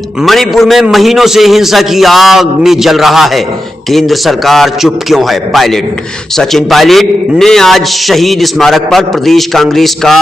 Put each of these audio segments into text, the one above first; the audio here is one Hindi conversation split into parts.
मणिपुर में महीनों से हिंसा की आग में जल रहा है। केंद्र सरकार चुप क्यों है? पायलट सचिन पायलट ने आज शहीद स्मारक पर प्रदेश कांग्रेस का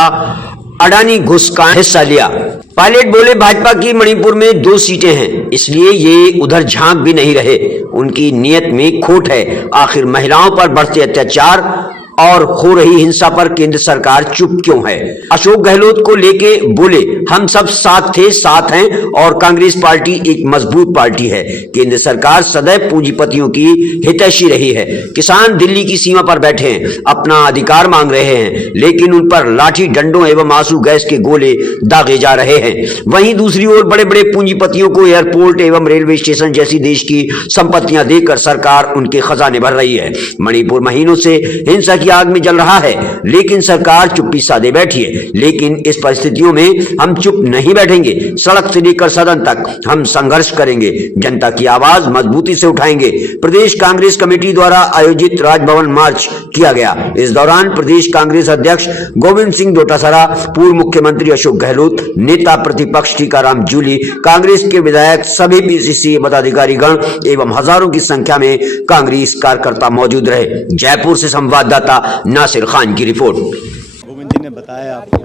अडानी घुस का हिस्सा लिया। पायलट बोले, भाजपा की मणिपुर में 2 सीटें हैं, इसलिए ये उधर झांक भी नहीं रहे। उनकी नीयत में खोट है। आखिर महिलाओं पर बढ़ते अत्याचार और हो रही हिंसा पर केंद्र सरकार चुप क्यों है? अशोक गहलोत को लेके बोले, हम सब साथ थे, साथ हैं और कांग्रेस पार्टी एक मजबूत पार्टी है। केंद्र सरकार सदैव पूंजीपतियों की हितैषी रही है। किसान दिल्ली की सीमा पर बैठे हैं, अपना अधिकार मांग रहे हैं, लेकिन उन पर लाठी डंडों एवं आंसू गैस के गोले दागे जा रहे हैं। वहीं दूसरी ओर बड़े बड़े पूंजीपतियों को एयरपोर्ट एवं रेलवे स्टेशन जैसी देश की संपत्तियां देकर सरकार उनके खजाने भर रही है। मणिपुर महीनों से हिंसा की आग में जल रहा है, लेकिन सरकार चुप्पी साधे बैठी है। लेकिन इस परिस्थितियों में हम चुप नहीं बैठेंगे। सड़क से लेकर सदन तक हम संघर्ष करेंगे, जनता की आवाज मजबूती से उठाएंगे। प्रदेश कांग्रेस कमेटी द्वारा आयोजित राजभवन मार्च किया गया। इस दौरान प्रदेश कांग्रेस अध्यक्ष गोविंद सिंह डोटासरा, पूर्व मुख्यमंत्री अशोक गहलोत, नेता प्रतिपक्ष टीकाराम जूली, कांग्रेस के विधायक, सभी पीसीसी पदाधिकारी गण एवं हजारों की संख्या में कांग्रेस कार्यकर्ता मौजूद रहे। जयपुर से संवाददाता नासिर खान की रिपोर्ट। गोविंद जी ने बताया आपको,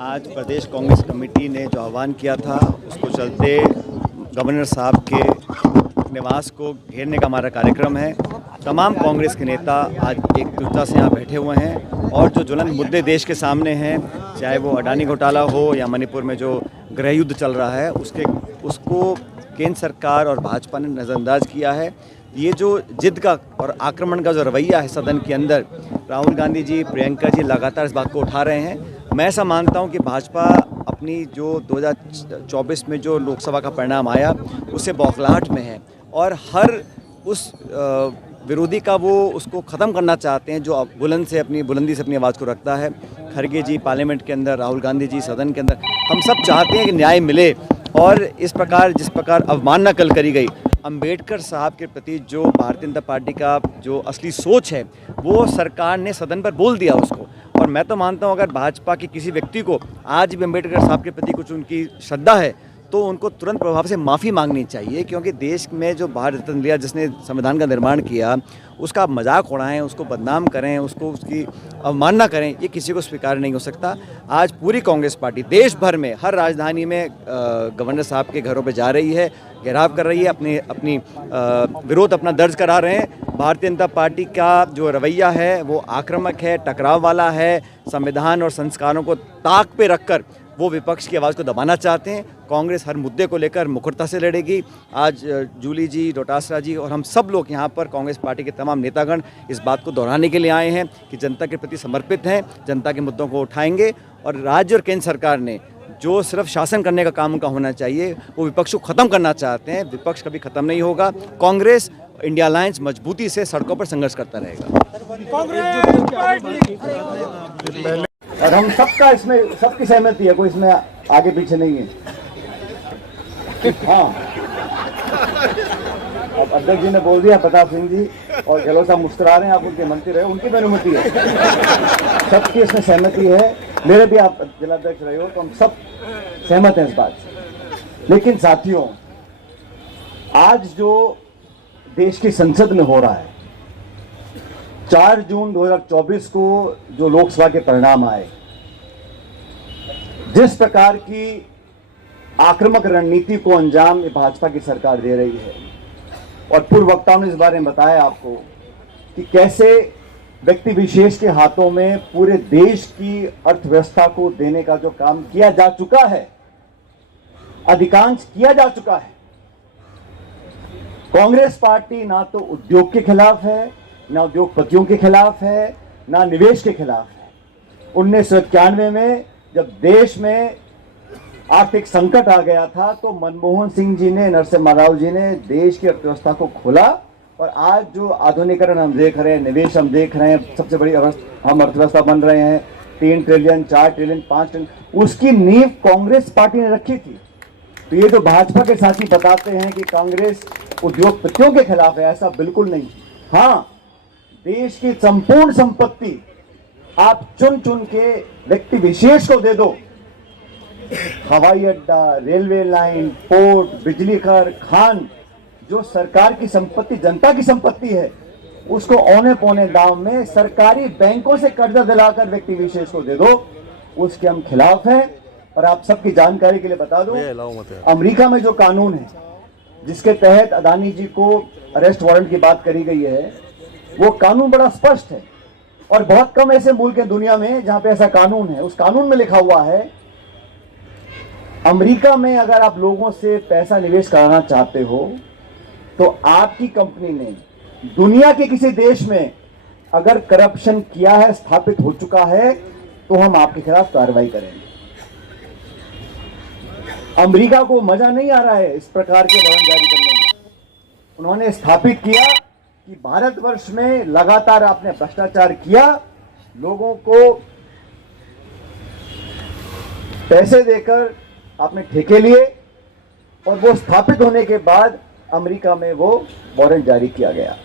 आज प्रदेश कांग्रेस कमेटी ने जो आह्वान किया था, उसको चलते गवर्नर साहब के निवास को घेरने का हमारा कार्यक्रम है। तमाम कांग्रेस के नेता आज एकजुटता से यहाँ बैठे हुए हैं और जो ज्वलंत मुद्दे देश के सामने हैं, चाहे वो अडानी घोटाला हो या मणिपुर में जो गृह युद्ध चल रहा है, उसको केंद्र सरकार और भाजपा ने नज़रअंदाज किया है। ये जो जिद का और आक्रमण का जो रवैया है सदन के अंदर, राहुल गांधी जी, प्रियंका जी लगातार इस बात को उठा रहे हैं। मैं ऐसा मानता हूं कि भाजपा अपनी जो 2024 में जो लोकसभा का परिणाम आया, उससे बौखलाहट में है और हर उस विरोधी का वो उसको ख़त्म करना चाहते हैं जो बुलंदी से अपनी आवाज़ को रखता है। खड़गे जी पार्लियामेंट के अंदर, राहुल गांधी जी सदन के अंदर, हम सब चाहते हैं कि न्याय मिले। और जिस प्रकार अवमानना कल करी गई अंबेडकर साहब के प्रति, जो भारतीय जनता पार्टी का जो असली सोच है, वो सरकार ने सदन पर बोल दिया उसको। और मैं तो मानता हूँ, अगर भाजपा के किसी व्यक्ति को आज भी अंबेडकर साहब के प्रति कुछ उनकी श्रद्धा है, तो उनको तुरंत प्रभाव से माफ़ी मांगनी चाहिए, क्योंकि देश में जो भारत रत्न लिया, जिसने संविधान का निर्माण किया, उसका मजाक उड़ाएं, उसको बदनाम करें, उसकी अवमानना करें, ये किसी को स्वीकार नहीं हो सकता। आज पूरी कांग्रेस पार्टी देश भर में हर राजधानी में गवर्नर साहब के घरों पे जा रही है, घेराव कर रही है, अपनी विरोध अपना दर्ज करा रहे हैं। भारतीय जनता पार्टी का जो रवैया है वो आक्रामक है, टकराव वाला है। संविधान और संस्कारों को ताक पे रखकर वो विपक्ष की आवाज़ को दबाना चाहते हैं। कांग्रेस हर मुद्दे को लेकर मुखरता से लड़ेगी। आज जूली जी, डोटासरा जी और हम सब लोग यहाँ पर कांग्रेस पार्टी के तमाम नेतागण इस बात को दोहराने के लिए आए हैं कि जनता के प्रति समर्पित हैं, जनता के मुद्दों को उठाएंगे। और राज्य और केंद्र सरकार ने जो सिर्फ शासन करने का काम उनका होना चाहिए, वो विपक्ष को ख़त्म करना चाहते हैं। विपक्ष कभी ख़त्म नहीं होगा। कांग्रेस इंडिया अलायंस मजबूती से सड़कों पर संघर्ष करता रहेगा। और हम सबका इसमें सबकी सहमति है, कोई इसमें आगे पीछे नहीं है। हाँ, अब अध्यक्ष जी ने बोल दिया, प्रताप सिंह जी और गहलोत साहब मुस्कुरा रहे हैं, आप उनके मंत्री रहे, उनकी भी अनुमति है, सबकी इसमें सहमति है। मेरे भी आप जिलाध्यक्ष रहे हो, तो हम सब सहमत हैं इस बात से। लेकिन साथियों, आज जो देश की संसद में हो रहा है, 4 जून 2024 को जो लोकसभा के परिणाम आए, जिस प्रकार की आक्रामक रणनीति को अंजाम भाजपा की सरकार दे रही है, और पूर्व वक्ताओं ने इस बारे में बताया आपको कि कैसे व्यक्ति विशेष के हाथों में पूरे देश की अर्थव्यवस्था को देने का जो काम किया जा चुका है, अधिकांश किया जा चुका है। कांग्रेस पार्टी ना तो उद्योग के खिलाफ है, ना उद्योगपतियों के खिलाफ है, ना निवेश के खिलाफ है। 1991 में जब देश में आर्थिक संकट आ गया था, तो मनमोहन सिंह जी ने, नरसिम्हा राव जी ने देश की अर्थव्यवस्था को खोला। और आज जो आधुनिकीकरण हम देख रहे हैं, निवेश हम देख रहे हैं, सबसे बड़ी हम अर्थव्यवस्था बन रहे हैं, 3 ट्रिलियन, 4 ट्रिलियन, 5 ट्रिलियन, उसकी नींव कांग्रेस पार्टी ने रखी थी। तो ये जो भाजपा के साथी बताते हैं कि कांग्रेस उद्योगपतियों के खिलाफ है, ऐसा बिल्कुल नहीं। हाँ, देश की संपूर्ण संपत्ति आप चुन चुन के व्यक्ति विशेष को दे दो, हवाई अड्डा, रेलवे लाइन, पोर्ट, बिजली घर, खान, जो सरकार की संपत्ति, जनता की संपत्ति है, उसको औने पौने दाम में सरकारी बैंकों से कर्जा दिलाकर व्यक्ति विशेष को दे दो, उसके हम खिलाफ हैं। और आप सबकी जानकारी के लिए बता दूं, अमेरिका में जो कानून है जिसके तहत अदानी जी को अरेस्ट वारंट की बात करी गई है, वो कानून बड़ा स्पष्ट है और बहुत कम ऐसे मुल्क हैं दुनिया में जहां पे ऐसा कानून है। उस कानून में लिखा हुआ है, अमेरिका में अगर आप लोगों से पैसा निवेश कराना चाहते हो तो आपकी कंपनी ने दुनिया के किसी देश में अगर करप्शन किया है, स्थापित हो चुका है, तो हम आपके खिलाफ कार्रवाई करेंगे। अमेरिका को मजा नहीं आ रहा है इस प्रकार के वारंट जारी करने में। उन्होंने स्थापित किया कि भारतवर्ष में लगातार आपने भ्रष्टाचार किया, लोगों को पैसे देकर आपने ठेके लिए और वो स्थापित होने के बाद अमेरिका में वो वारंट जारी किया गया।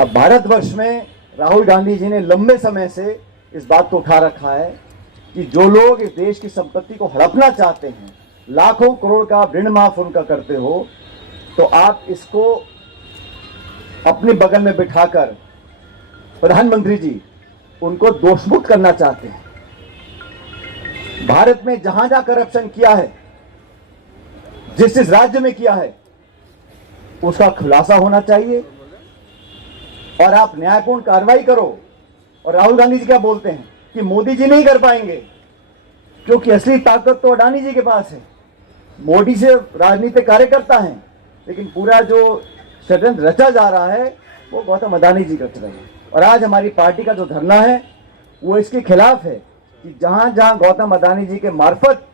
अब भारतवर्ष में राहुल गांधी जी ने लंबे समय से इस बात को उठा रखा है कि जो लोग इस देश की संपत्ति को हड़पना चाहते हैं, लाखों करोड़ का ऋण माफ उनका करते हो, तो आप इसको अपने बगल में बिठाकर प्रधानमंत्री जी उनको दोषमुक्त करना चाहते हैं। भारत में जहां जहां करप्शन किया है, जिस राज्य में किया है, उसका खुलासा होना चाहिए और आप न्यायपूर्ण कार्रवाई करो। और राहुल गांधी जी क्या बोलते हैं कि मोदी जी नहीं कर पाएंगे, क्योंकि असली ताकत तो अडानी जी के पास है। मोदी से राजनीतिक कार्यकर्ता हैं, लेकिन पूरा जो षड्यंत्र रचा जा रहा है वो गौतम अडानी जी रच रहे हैं। और आज हमारी पार्टी का जो धरना है वो इसके खिलाफ है कि जहां जहां गौतम अडानी जी के मार्फत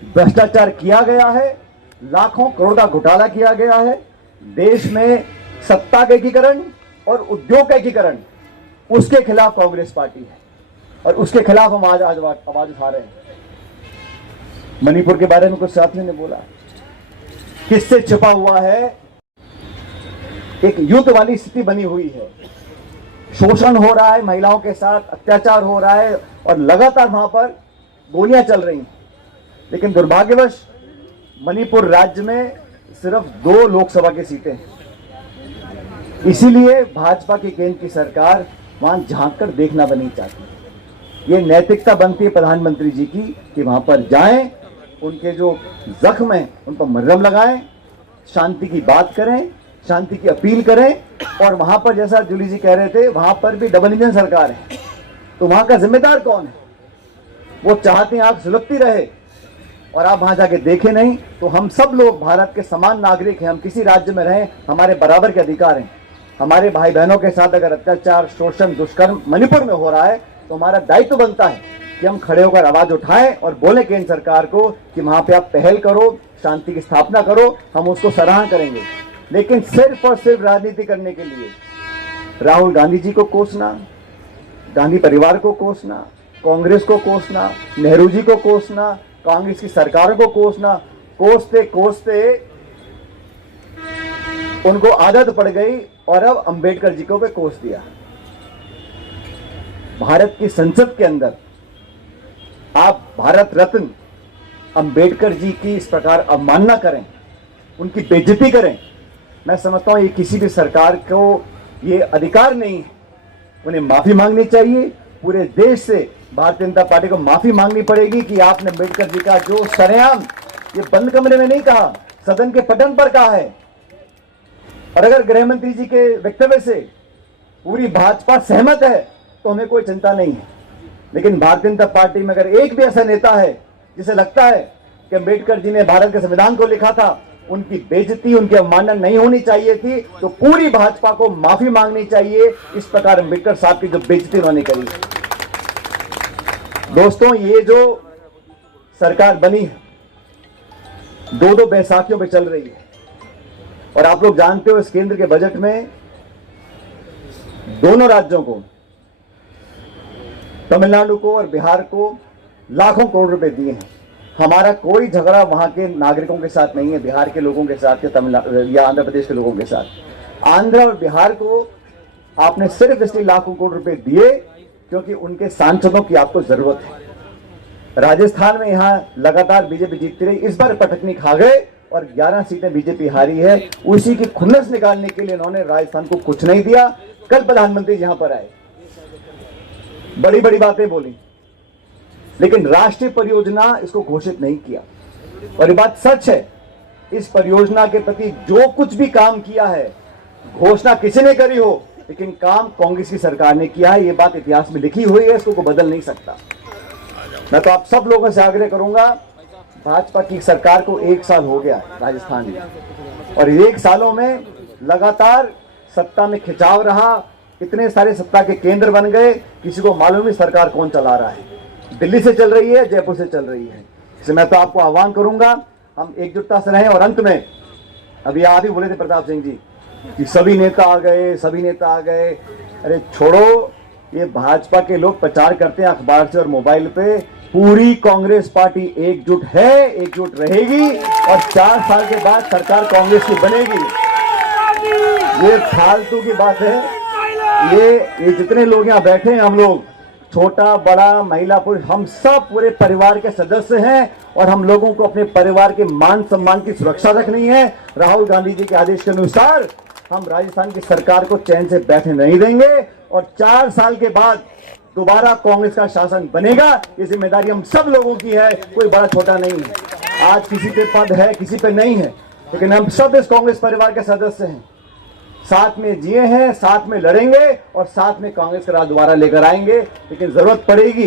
भ्रष्टाचार किया गया है, लाखों करोड़ का घोटाला किया गया है, देश में सत्ता का एकीकरण और उद्योग का एकीकरण, उसके खिलाफ कांग्रेस पार्टी है और उसके खिलाफ हम आज आवाज उठा रहे हैं। मणिपुर के बारे में कुछ साथियों ने बोला, किससे छिपा हुआ है, एक युद्ध वाली स्थिति बनी हुई है, शोषण हो रहा है, महिलाओं के साथ अत्याचार हो रहा है और लगातार वहां पर गोलियां चल रही हैं। लेकिन दुर्भाग्यवश मणिपुर राज्य में सिर्फ 2 लोकसभा की सीटें हैं, इसीलिए भाजपा की केंद्र की सरकार वहां झांक कर देखना भी नहीं चाहती। ये नैतिकता बनती है प्रधानमंत्री जी की कि वहां पर जाएं, उनके जो जख्म हैं उन पर मरहम लगाएं, शांति की बात करें, शांति की अपील करें। और वहां पर जैसा जूली जी कह रहे थे, वहां पर भी डबल इंजन सरकार है, तो वहां का जिम्मेदार कौन है? वो चाहते हैं आप सुलगती रहे और आप वहां जाके देखें नहीं। तो हम सब लोग भारत के समान नागरिक हैं, हम किसी राज्य में रहें, हमारे बराबर के अधिकार हैं। हमारे भाई बहनों के साथ अगर अत्याचार, शोषण, दुष्कर्म मणिपुर में हो रहा है तो हमारा दायित्व बनता है कि हम खड़े होकर आवाज उठाएं और बोले केंद्र सरकार को कि वहां पे आप पहल करो, शांति की स्थापना करो, हम उसको सराहना करेंगे। लेकिन सिर्फ और सिर्फ राजनीति करने के लिए राहुल गांधी जी को कोसना, गांधी परिवार को कोसना, कांग्रेस को कोसना, नेहरू जी को कोसना, कांग्रेस की सरकारों को कोसना, कोसते कोसते उनको आदत पड़ गई और अब अंबेडकर जी को भी कोस दिया। भारत की संसद के अंदर आप भारत रत्न अंबेडकर जी की इस प्रकार अवमानना करें, उनकी बेइज्जती करें, मैं समझता हूं ये किसी भी सरकार को ये अधिकार नहीं है। उन्हें माफी मांगनी चाहिए, पूरे देश से भारतीय जनता पार्टी को माफी मांगनी पड़ेगी कि आपने अंबेडकर जी का जो सरेआम, ये बंद कमरे में नहीं कहा, सदन के पटल पर कहा है। और अगर गृह मंत्री जी के वक्तव्य से पूरी भाजपा सहमत है तो हमें कोई चिंता नहीं है। लेकिन भारतीय जनता पार्टी में अगर एक भी ऐसा नेता है जिसे लगता है कि अंबेडकर जी ने भारत के संविधान को लिखा था, उनकी बेइज्जती, उनकी अवमानना नहीं होनी चाहिए थी, तो पूरी भाजपा को माफी मांगनी चाहिए इस प्रकार अंबेडकर साहब की जो बेइज्जती उन्होंने करी। दोस्तों, ये जो सरकार बनी है 2-2 बैसाखियों पे चल रही है और आप लोग जानते हो इस केंद्र के बजट में दोनों राज्यों को, तमिलनाडु को और बिहार को लाखों करोड़ रुपए दिए हैं। हमारा कोई झगड़ा वहां के नागरिकों के साथ नहीं है, बिहार के लोगों के साथ या तमिलनाडु या आंध्र प्रदेश के लोगों के साथ। आंध्र और बिहार को आपने सिर्फ इसलिए लाखों करोड़ रुपए दिए क्योंकि उनके सांसदों की आपको जरूरत है। राजस्थान में यहाँ लगातार बीजेपी जीतती रही, इस बार पटकनी खा गए और 11 सीटें बीजेपी हारी है। उसी की खुन्नस निकालने के लिए इन्होंने राजस्थान को कुछ नहीं दिया। कल प्रधानमंत्री यहां पर आए, बड़ी बड़ी बातें बोली, लेकिन राष्ट्रीय परियोजना इसको घोषित नहीं किया। और ये बात सच है, इस परियोजना के प्रति जो कुछ भी काम किया है, घोषणा किसी ने करी हो, लेकिन काम कांग्रेस की सरकार ने किया है। ये बात इतिहास में लिखी हुई है, इसको कोई बदल नहीं सकता। मैं तो आप सब लोगों से आग्रह करूंगा, भाजपा की सरकार को 1 साल हो गया राजस्थान में, और 1 सालों में लगातार सत्ता में खिंचाव रहा, इतने सारे सत्ता के केंद्र बन गए, किसी को मालूम नहीं सरकार कौन चला रहा है। दिल्ली से चल रही है, जयपुर से चल रही है। इसलिए मैं तो आपको आह्वान करूंगा, हम एकजुटता से रहें। और अंत में, अभी आप ही बोले थे प्रताप सिंह जी कि सभी नेता आ गए, सभी नेता आ गए। अरे छोड़ो, ये भाजपा के लोग प्रचार करते हैं अखबार से और मोबाइल पे, पूरी कांग्रेस पार्टी एकजुट है, एकजुट रहेगी और 4 साल के बाद सरकार कांग्रेस की बनेगी। ये फालतू की बात है। ये जितने लोग यहाँ बैठे हैं, हम लोग छोटा बड़ा महिला पुरुष, हम सब पूरे परिवार के सदस्य हैं और हम लोगों को अपने परिवार के मान सम्मान की सुरक्षा रखनी है। राहुल गांधी जी के आदेश के अनुसार हम राजस्थान की सरकार को चैन से बैठने नहीं देंगे और 4 साल के बाद दोबारा कांग्रेस का शासन बनेगा। ये जिम्मेदारी हम सब लोगों की है, कोई बड़ा छोटा नहीं है। आज किसी पे पद है, किसी पे नहीं है, लेकिन हम सब इस कांग्रेस परिवार के सदस्य हैं, साथ में जिए हैं, साथ में लड़ेंगे और साथ में कांग्रेस का राज दोबारा लेकर आएंगे। लेकिन जरूरत पड़ेगी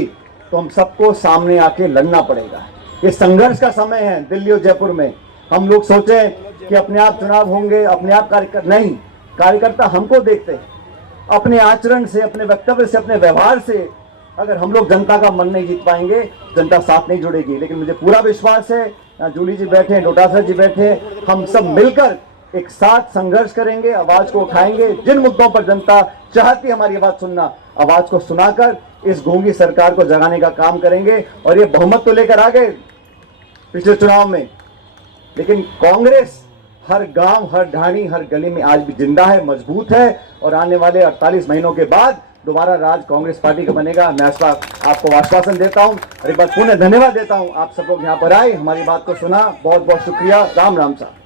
तो हम सबको सामने आके लड़ना पड़ेगा। ये संघर्ष का समय है। दिल्ली और जयपुर में हम लोग सोचे कि अपने आप चुनाव होंगे, अपने आप नहीं, कार्यकर्ता हमको देखते हैं। अपने आचरण से, अपने वक्तव्य से, अपने व्यवहार से अगर हम लोग जनता का मन नहीं जीत पाएंगे, जनता साथ नहीं जुड़ेगी। लेकिन मुझे पूरा विश्वास है, जूली जी बैठे हैं, डोटासरा जी बैठे हैं, हम सब मिलकर एक साथ संघर्ष करेंगे, आवाज को उठाएंगे। जिन मुद्दों पर जनता चाहती है हमारी आवाज सुनना, आवाज को सुनाकर इस गूंगी सरकार को जगाने का काम करेंगे। और ये बहुमत तो लेकर आ गए पिछले चुनाव में, लेकिन कांग्रेस हर गांव, हर ढाणी, हर गली में आज भी जिंदा है, मजबूत है और आने वाले 48 महीनों के बाद दोबारा राज कांग्रेस पार्टी का बनेगा। मैं आपको आश्वासन देता हूं और एक बार पुनः धन्यवाद देता हूं। आप सब लोग यहाँ पर आए, हमारी बात को सुना, बहुत बहुत शुक्रिया। राम राम साहब।